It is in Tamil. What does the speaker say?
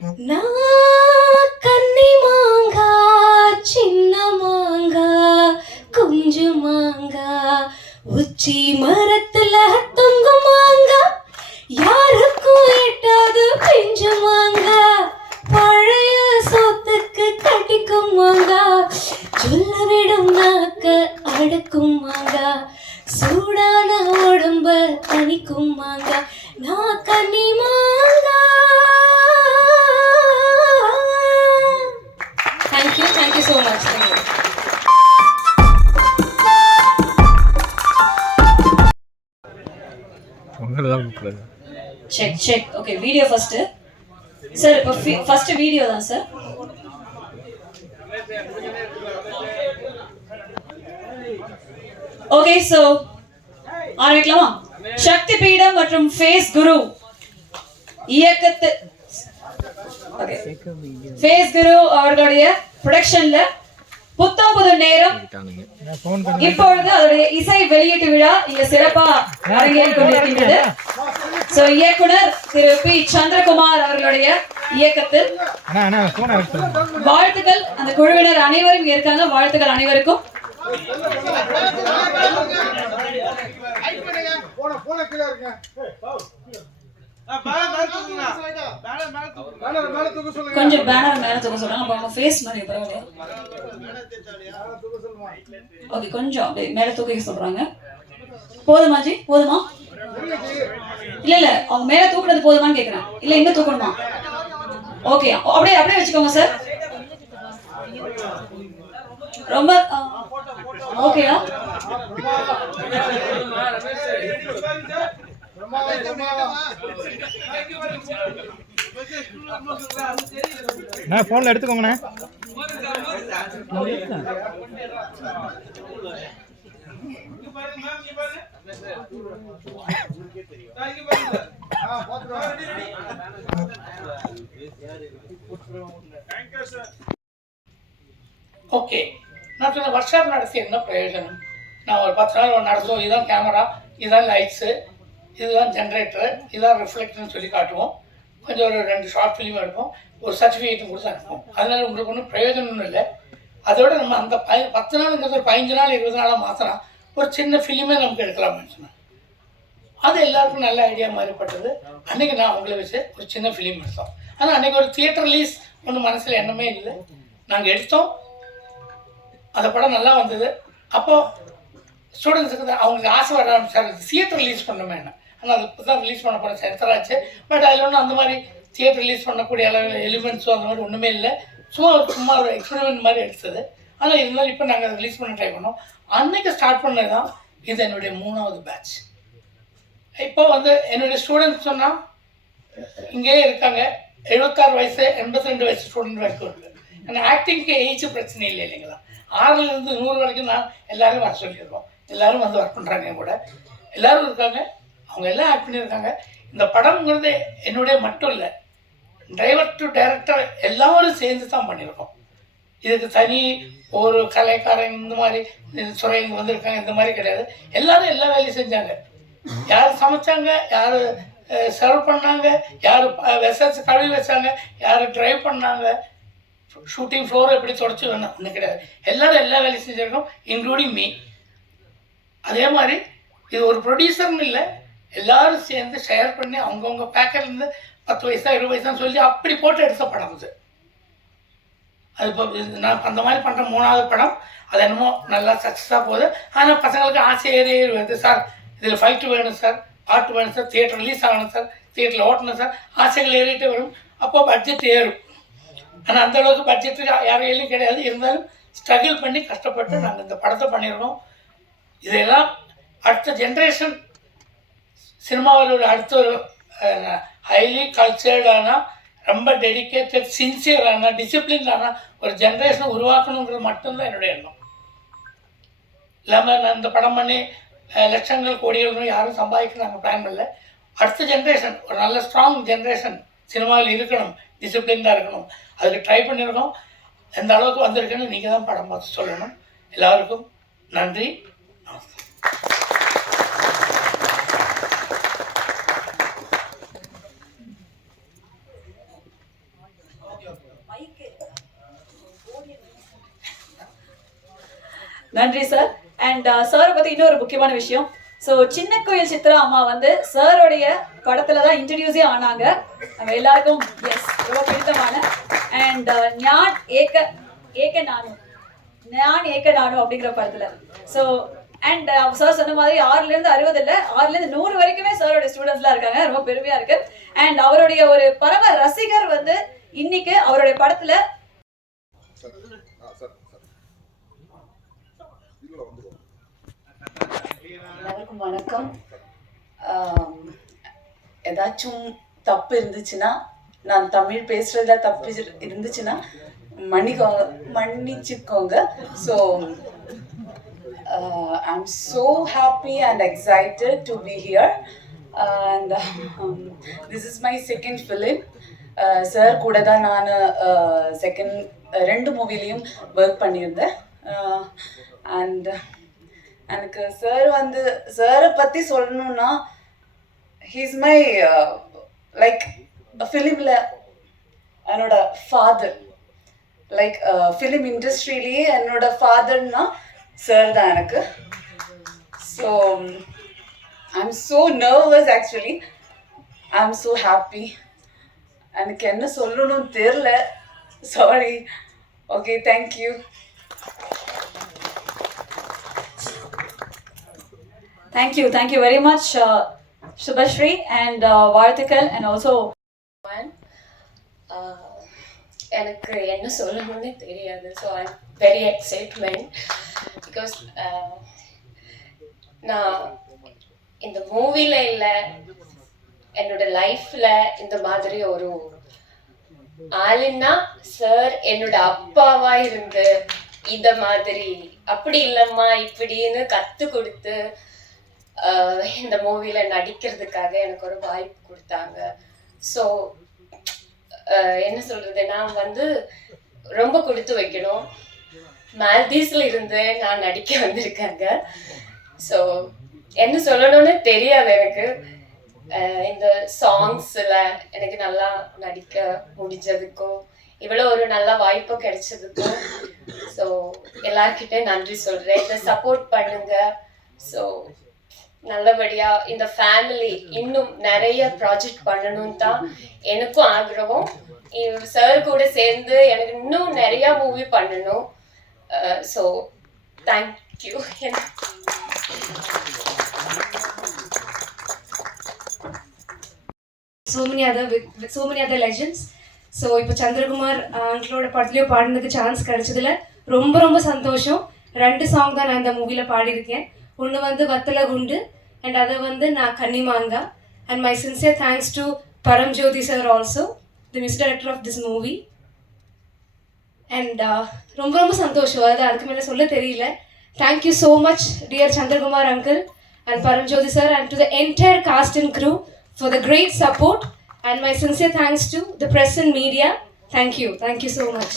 நான் கன்னி மாங்கா சின்ன மாங்கா குஞ்சு மாங்கா உச்சி மரத்துல தொங்கு மாங்கா யாருக்கும் எட்டாது பிஞ்சு மாங்கா பழைய சொத்துக்கு கட்டிக்கும் மாங்கா சொல்ல விடும் நாக்க அடக்கும் மாங்கா சூடான உடம்ப தனிக்கும் மாங்கா நான் கன்னி மாங்கா. Thank you so much. Check. Okay, video first. Sir, first video தான் sir. Okay, so ஆரம்பிக்கலாமா? சக்தி பீடம் மற்றும் ஃபேஸ் குரு இயக்கத்து ஃபேஸ் குரு அவர்களுடைய ப்ரொடக்ஷன்ல புத்தம் புது நேரம் இப்பொழுது அதோடைய இசை வெளியீட்டு விழா இங்க சிறப்பா அரங்கேறிக் கொண்டிருக்கின்றது. சோ இயக்குனர் திரு பி சந்திரகுமார் அவர்களுடைய இயக்கத்தில் வாழ்த்துக்கள். அந்த குழுவினர் அனைவரும் இங்க இருக்காங்க. வாழ்த்துக்கள் அனைவருக்கும். கொஞ்சம் பேனர் மேல தூக்க சொல்றாங்க. அப்ப அவங்க ஃபேஸ் மாதிரி பரவாயில்லையா? ஓகே, கொஞ்சம் அப்படியே மேல தூக்க சொல்றாங்க. போதுமா ஜி? போதுமா? இல்ல அவங்க மேல தூக்குறது போதுமான்னு கேக்குறேன். இல்ல இன்னும் தூக்கணுமா? ஓகே, அப்படியே வச்சுக்கோங்க சார். ரொம்ப ஓகேயா? நான் போன்ல எடுத்துக்கோங்கண்ணே. ஓகே, நான் சொன்ன ஒர்க் ஷாப் நடத்தி என்ன பிரயோஜனம்? நான் ஒரு 10 நாள் நடத்துவோம். இதுதான் கேமரா, இதுதான் லைட்ஸு, இதுதான் ஜென்ரேட்டரு, இதுதான் ரிஃப்ளெக்டர்னு சொல்லி காட்டுவோம். கொஞ்சம் ஒரு 2 ஷார்ட் ஃபிலிம் எடுப்போம், ஒரு சர்டிஃபிகேட்டும் கொடுத்து அனுப்புவோம். அதனால் உங்களுக்கு ஒன்றும் பிரயோஜனமும் இல்லை. அதோட நம்ம அந்த 10 நாளுங்கிறது ஒரு 15 நாள் 20 நாளாக மாற்றினா ஒரு சின்ன ஃபிலிமே நமக்கு எடுக்கலாம்னு சொன்னேன். அது எல்லாருக்கும் நல்ல ஐடியா மாறிப்பட்டது. அன்றைக்கி நான் உங்களை வச்சு ஒரு சின்ன ஃபிலிம் எடுத்தோம். ஆனால் அன்றைக்கி ஒரு தியேட்டர் ரிலீஸ் ஒன்றும் மனசில் எண்ணமே இல்லை. நாங்கள் எடுத்தோம், அந்த படம் நல்லா வந்தது. அப்போது ஸ்டூடெண்ட்ஸுக்கு தான் அவங்களுக்கு ஆசை வர ஆரம்பிச்சார், தியேட்டர் ரிலீஸ் பண்ணணுமே என்ன. ஆனால் அது இப்போ தான் ரிலீஸ் பண்ண போகிற சென்டராச்சு. பட் அதில் ஒன்றும் அந்த மாதிரி தியேட்டர் ரிலீஸ் பண்ணக்கூடிய அளவு எலிமெண்ட்ஸோ அந்த மாதிரி ஒன்றுமே இல்லை. சும்மா ஒரு எக்ஸ்பெரிமெண்ட் மாதிரி எடுத்தது. ஆனால் இருந்தாலும் இப்போ நாங்கள் அதை ரிலீஸ் பண்ண ட்ரை பண்ணோம். அன்றைக்கி ஸ்டார்ட் பண்ணது தான் இது என்னுடைய 3வது பேட்ச். இப்போ என்னுடைய ஸ்டூடெண்ட்ஸ் சொன்னால் இங்கேயே இருக்காங்க. 76 வயசு 82 வயசு ஸ்டூடெண்ட் வரைக்கும் இருக்குது. ஏன்னா ஆக்டிங்க்கு ஏஜ் பிரச்சனை இல்லை இல்லைங்களா? 6லேருந்து 100 வரைக்கும் நான் எல்லோரும் வர சொல்லியிருக்கோம். எல்லோரும் ஒர்க் பண்ணுறாங்க. கூட எல்லோரும் இருக்காங்க. அவங்க எல்லாம் ஆக்ட் பண்ணியிருக்காங்க. இந்த படம்ங்கிறது என்னுடைய மட்டும் இல்லை, டிரைவர் டு டைரக்டர் எல்லாரும் சேர்ந்து தான் பண்ணியிருக்கோம். இதுக்கு தனி ஒரு கலைக்காரன் இந்த மாதிரி சுரை வந்திருக்காங்க இந்த மாதிரி கிடையாது. எல்லோரும் எல்லா வேலையும் செஞ்சாங்க. யார் சமைச்சாங்க, யார் சர்வ் பண்ணாங்க, யார் வெசல்ஸ் கழுவி வச்சாங்க, யார் ட்ரைவ் பண்ணாங்க, ஷூட்டிங் ஃப்ளோரை எப்படி தொடச்சி வேணும் ஒன்றும் கிடையாது. எல்லோரும் எல்லா வேலையும் செஞ்சுருக்கோம், இன்க்ளூடிங் மீ. அதே மாதிரி இது ஒரு ப்ரொடியூசர்னு இல்லை, எல்லோரும் சேர்ந்து ஷேர் பண்ணி அவங்கவுங்க பேக்கெட்லேருந்து 10 பைசா 20 பைசான்னு சொல்லி அப்படி போட்டு எடுத்த படம் இது. அது இப்போ நான் அந்த மாதிரி பண்ணுற 3வது படம். அது என்னமோ நல்லா சக்ஸஸாக போகுது. ஆனால் பசங்களுக்கு ஆசை ஏறி வருது. சார் இதில் ஃபைட்டு வேணும் சார், பாட்டு வேணும் சார், தியேட்டர் ரிலீஸ் ஆகணும் சார், தியேட்டரில் ஓட்டணும் சார், ஆசைகள் ஏறிட்டே வரும். அப்போ பட்ஜெட் ஏறும். ஆனால் அந்தளவுக்கு பட்ஜெட்டு யாரையும் கிடையாது. இருந்தாலும் ஸ்ட்ரகிள் பண்ணி கஷ்டப்பட்டு நாங்கள் இந்த படத்தை பண்ணியிருக்கோம். இதெல்லாம் அடுத்த ஜென்ரேஷன் சினிமாவில் அடுத்த ஒரு ஹைலி கல்ச்சர்டான, ரொம்ப டெடிக்கேட்டட், சின்சியரான, டிசிப்ளின்டான ஒரு ஜென்ரேஷனை உருவாக்கணுங்கிறது மட்டும்தான் என்னுடைய எண்ணம். இல்லாமல் நான் இந்த படம் பண்ணி லட்சங்கள் கோடிகள் யாரும் சம்பாதிக்க நாங்கள் பிளான் பண்ணல. அடுத்த ஜென்ரேஷன் ஒரு நல்ல ஸ்ட்ராங் ஜென்ரேஷன் சினிமாவில் இருக்கணும், டிசிப்ளின்டாக இருக்கணும். அதுக்கு ட்ரை பண்ணியிருக்கோம். எந்த அளவுக்கு வந்திருக்குன்னு நீங்கள் தான் படம் பார்த்து சொல்லணும். எல்லாருக்கும் நன்றி, நமஸ்காரம். நன்றி சார். அண்ட் சாரை பத்தி இன்னொரு முக்கியமான விஷயம். ஸோ சின்ன கோயில் சித்ரா அம்மா வந்து சாரோடைய படத்துல தான் இன்ட்ரடியூஸே ஆனாங்க. நம்ம எல்லாருக்கும் எஸ் ரொம்ப பிடித்தமான. அண்ட் ஞான் ஏக நானு அப்படிங்கிற படத்துல. ஸோ அண்ட் சார் சொன்ன மாதிரி 6லேருந்து 60 இல்லை 6லேருந்து 100 வரைக்குமே சாரோட ஸ்டூடெண்ட்ஸ்லாம் இருக்காங்க. ரொம்ப பெருமையா இருக்கு. அண்ட் அவருடைய ஒரு பரம ரசிகர் வந்து இன்னைக்கு அவருடைய படத்துல எல்லாருக்கும் வணக்கம். ஏதாச்சும் தப்பு இருந்துச்சுன்னா, நான் தமிழ் பேசுறதுல தப்பு இருந்துச்சுன்னா மன்னிச்சுக்கோங்க. So I'm so happy and excited to be here, and this is my second film. Sir கூட தான் நான் செகண்ட் 2 மூவிலையும் ஒர்க் பண்ணியிருந்தேன். அண்ட் எனக்கு சாரை பற்றி சொல்லணும்னா, ஹீஸ் மை லைக் ஃபிலிமில் என்னோட ஃபாதர். லைக் ஃபிலிம் இண்டஸ்ட்ரியிலேயே என்னோட ஃபாதர்னா சார் தான் எனக்கு. So I'm so nervous actually. I'm so happy. எனக்கு என்ன சொல்லணும்னு தெரியல. Sorry. Okay, thank you. Thank you very much, Shubhashri, and Vartikal, and also எனக்கு என்ன சொல்லணும்னு தெரியாது. So I very excitement because நான் இந்த மூவியில் இல்லை, என்னோட லைஃப்பில் இந்த மாதிரி ஒரு ஆளுன்னா சார் என்னோட அப்பாவா இருந்து இத மாதிரி அப்படி இல்லம்மா இப்படின்னு கற்றுக் கொடுத்து இந்த மூவியில் நடிக்கிறதுக்காக எனக்கு ஒரு வாய்ப்பு கொடுத்தாங்க. ஸோ என்ன சொல்றது, நான் வந்து ரொம்ப கொடுத்து வைக்கணும். மால்தீவ்ஸ்ல இருந்து நான் நடிக்க வந்திருக்காங்க. ஸோ என்ன சொல்லணும்னு தெரியாது எனக்கு. இந்த சாங்ஸ்ல எனக்கு நல்லா நடிக்க முடிஞ்சதுக்கும் இவ்வளோ ஒரு நல்ல வாய்ப்பு கிடைச்சதுக்கும் ஸோ எல்லார்கிட்ட நன்றி சொல்றேன். இதை சப்போர்ட் பண்ணுங்க. ஸோ நல்லபடியா இந்த ஃபேமிலி இன்னும் நிறைய ப்ராஜெக்ட் பண்ணணும் தான் எனக்கும் ஆഗ്രഹம். சார் கூட சேர்ந்து எனக்கு இன்னும் நிறைய மூவி பண்ணணும். So thank you. so many other legends. So இப்போ சந்திரகுமார் அங்கிளோட படத்துலையும் பாடினதுக்கு சான்ஸ் கிடைச்சதுல ரொம்ப ரொம்ப சந்தோஷம். 2 சாங் தான் நான் இந்த மூவியில் பாடியிருக்கேன். ஒன்று வந்து வத்தல குண்டு அண்ட் அதை வந்து நான் கன்னிமாங்கா. And my sincere thanks to Paramjyothi sir also, the music director of this movie. And ரொம்ப ரொம்ப சந்தோஷம். அதுக்கு மேலே சொல்ல தெரியல. Thank you so much dear Chandrakumar uncle and Paramjyothi sir, and to the entire cast and crew for the great support, and my sincere thanks to the press and media. Thank you so much.